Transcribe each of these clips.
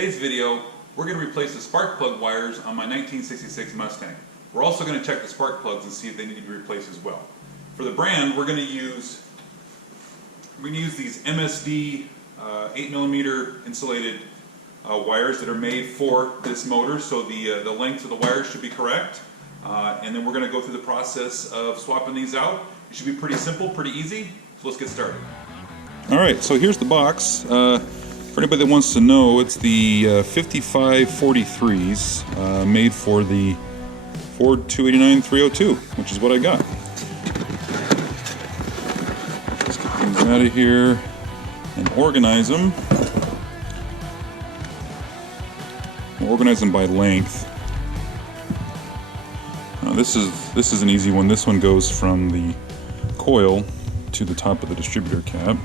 today's video, we're going to replace the spark plug wires on my 1966 Mustang. We're also going to check the spark plugs and see if they need to be replaced as well. For the brand, we're going to use these MSD 8mm insulated wires that are made for this motor, so the length of the wires should be correct. And then we're going to go through the process of swapping these out. It should be pretty simple, pretty easy, so let's get started. Alright, so here's the box. For anybody that wants to know, it's the 5543s made for the Ford 289-302, which is what I got. Let's get things out of here and organize them. We'll organize them by length. This is an easy one. This one goes from the coil to the top of the distributor cap.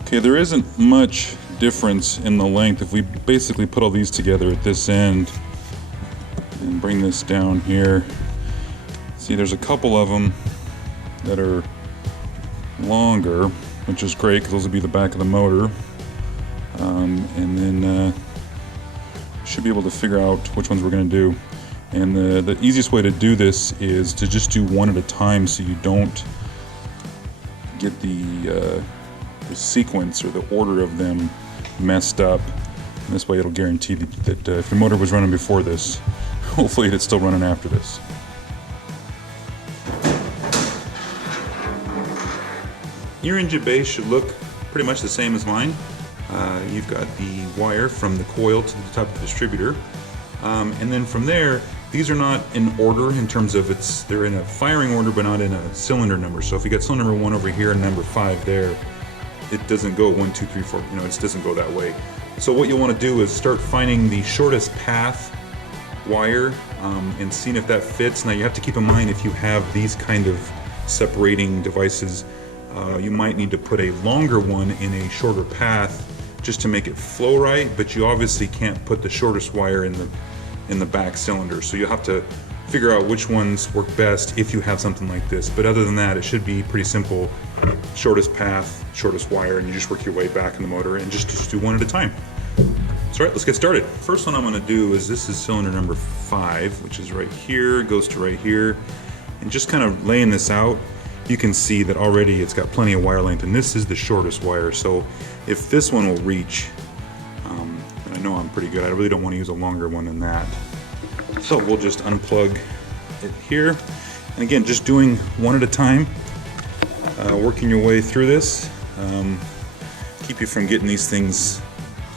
Okay, there isn't much difference in the length if we basically put all these together at this end and bring this down here. See, there's a couple of them that are longer, which is great because those will be the back of the motor. And then should be able to figure out which ones we're going to do. And the easiest way to do this is to just do one at a time, so you don't get the sequence or the order of them messed up. And this way it'll guarantee that if the motor was running before this, hopefully it's still running after this. Your engine base should look pretty much the same as mine. You've got the wire from the coil to the top of the distributor. And then from there, these are not in order in terms of they're in a firing order but not in a cylinder number. So if you got cylinder number 1 over here and number 5 there, it doesn't go 1, 2, 3, 4, it just doesn't go that way. So what you'll want to do is start finding the shortest path wire and seeing if that fits. Now you have to keep in mind, if you have these kind of separating devices, you might need to put a longer one in a shorter path just to make it flow right, but you obviously can't put the shortest wire in the back cylinder. So you'll have to figure out which ones work best if you have something like this. But other than that, it should be pretty simple. Shortest path, shortest wire, and you just work your way back in the motor and just do one at a time. So alright, let's get started. First one I'm going to do is, this is cylinder number 5, which is right here, goes to right here. And just kind of laying this out, you can see that already it's got plenty of wire length, and this is the shortest wire. So if this one will reach, and I know I'm pretty good, I really don't want to use a longer one than that. So we'll just unplug it here. And again, just doing one at a time, working your way through this. Keep you from getting these things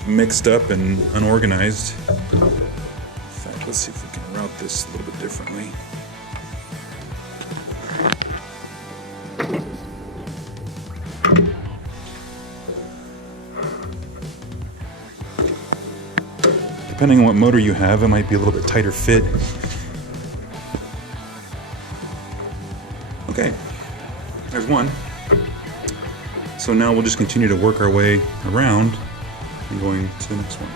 mixed up and unorganized. In fact, let's see if we can route this a little bit differently. Depending on what motor you have, it might be a little bit tighter fit. Okay, there's one. So now we'll just continue to work our way around and going to the next one.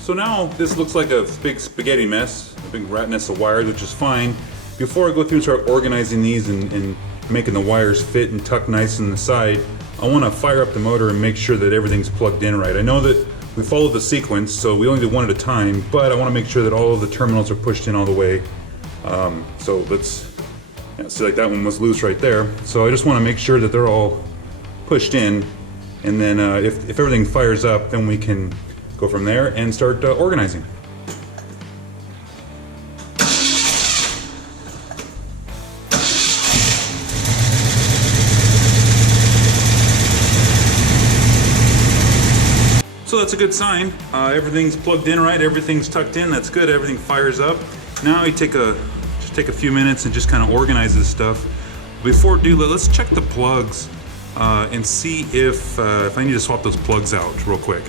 So now this looks like a big spaghetti mess, a big rat nest of wires, which is fine. Before I go through and start organizing these and making the wires fit and tuck nice in the side, I want to fire up the motor and make sure that everything's plugged in right. I know that we followed the sequence, so we only did one at a time, but I want to make sure that all of the terminals are pushed in all the way. So let's, yeah, see, like that one was loose right there. So I just want to make sure that they're all pushed in, and then if everything fires up, then we can go from there and start organizing. So that's a good sign. Everything's plugged in right, everything's tucked in, that's good, everything fires up. Now you just take a few minutes and just kind of organize this stuff. Before we do that, let's check the plugs and see if I need to swap those plugs out real quick.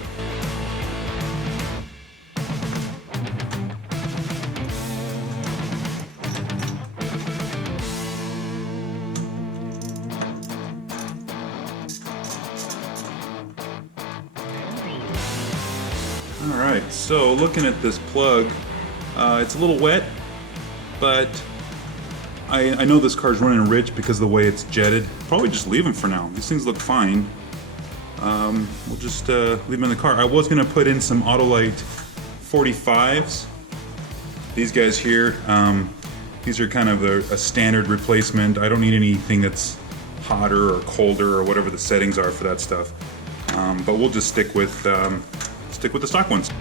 Alright, so looking at this plug, it's a little wet, but I know this car's running rich because of the way it's jetted. Probably just leave them for now. These things look fine. We'll just leave them in the car. I was going to put in some Autolite 45s. These guys here, these are kind of a standard replacement. I don't need anything that's hotter or colder or whatever the settings are for that stuff. But we'll just stick with the stock ones.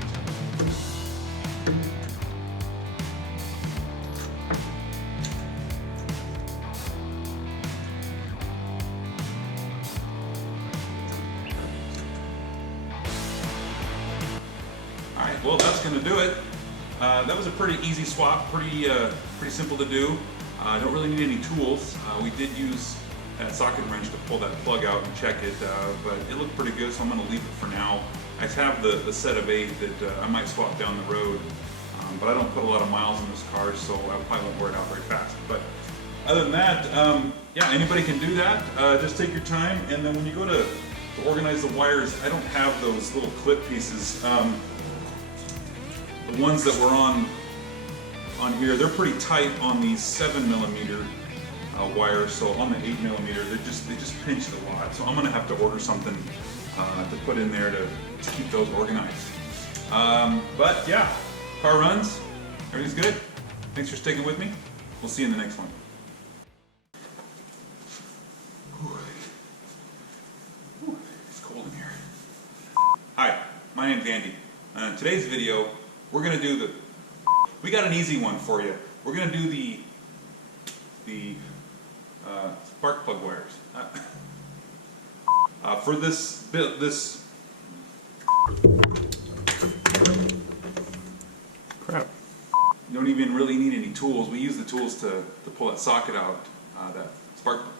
Alright, well that's going to do it. That was a pretty easy swap, pretty simple to do. I don't really need any tools. We did use that socket wrench to pull that plug out and check it, but it looked pretty good, so I'm going to leave it for now. I have the set of 8 that I might swap down the road, but I don't put a lot of miles in this car, so I probably won't wear it out very fast. But other than that, yeah, anybody can do that. Just take your time, and then when you go to organize the wires, I don't have those little clip pieces. The ones that were on here, they're pretty tight on these 7mm wires, so on the 8mm, they just pinch it a lot. So I'm gonna have to order something to put in there to keep those organized. But yeah, car runs, everything's good. Thanks for sticking with me. We'll see you in the next one. It's cold in here. Hi, my name's Andy. In today's video, we're gonna do we got an easy one for you. We're gonna do the spark plug wires. For this crap. You don't even really need any tools. We use the tools to pull that socket out, that spark plug.